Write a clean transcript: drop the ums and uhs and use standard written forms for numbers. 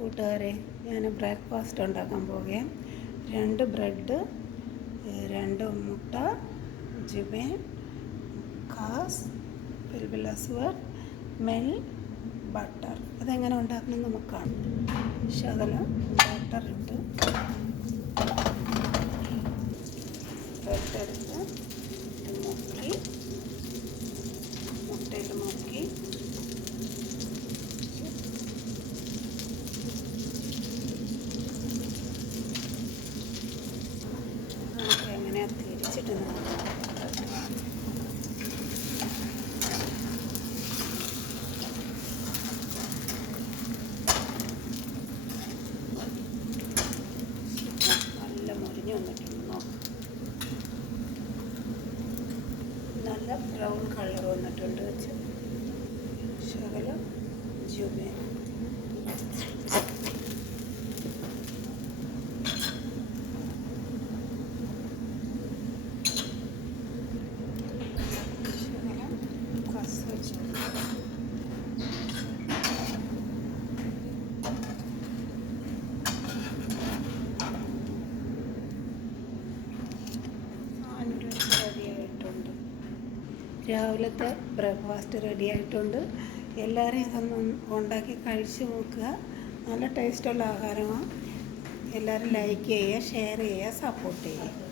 കൂട്ടുകാരെ, ഞാൻ ബ്രേക്ക്ഫാസ്റ്റ് ഉണ്ടാക്കാൻ പോവുകയാണ്. 2 ബ്രെഡ്, 2 മുട്ട, ജുബൈൻ, ഖാസ്, ബിൽബിൽ അസ്വദ്, മെൽ, ബട്ടർ. അതെങ്ങനെ ഉണ്ടാക്കണം നമുക്ക് കാണാം. ശകലം ബട്ടർ ഇട്ട് ബ്രെഡ് എടുത്ത് മുക്കി മുട്ടയിൽ മുക്കി എങ്ങനെ തിരിച്ചിട്ട് നല്ല മുരിഞ്ഞ് വന്നിട്ടുണ്ട്. നല്ല ബ്രൗൺ കളർ വന്നിട്ടുണ്ട്. വെച്ച് ശകലം ജുബൈൻ, ശകലം കസൂരി, റെഡിയായിട്ടുണ്ട്. രാവിലത്തെ ബ്രേക്ക്ഫാസ്റ്റ് റെഡി ആയിട്ടുണ്ട്. എല്ലാവരും ഇതൊന്നും ഉണ്ടാക്കി കഴിച്ച് നോക്കുക. നല്ല ടേസ്റ്റുള്ള ആഹാരമാണ്. എല്ലാവരും ലൈക്ക് ചെയ്യുക, ഷെയർ ചെയ്യുക, സപ്പോർട്ട് ചെയ്യുക.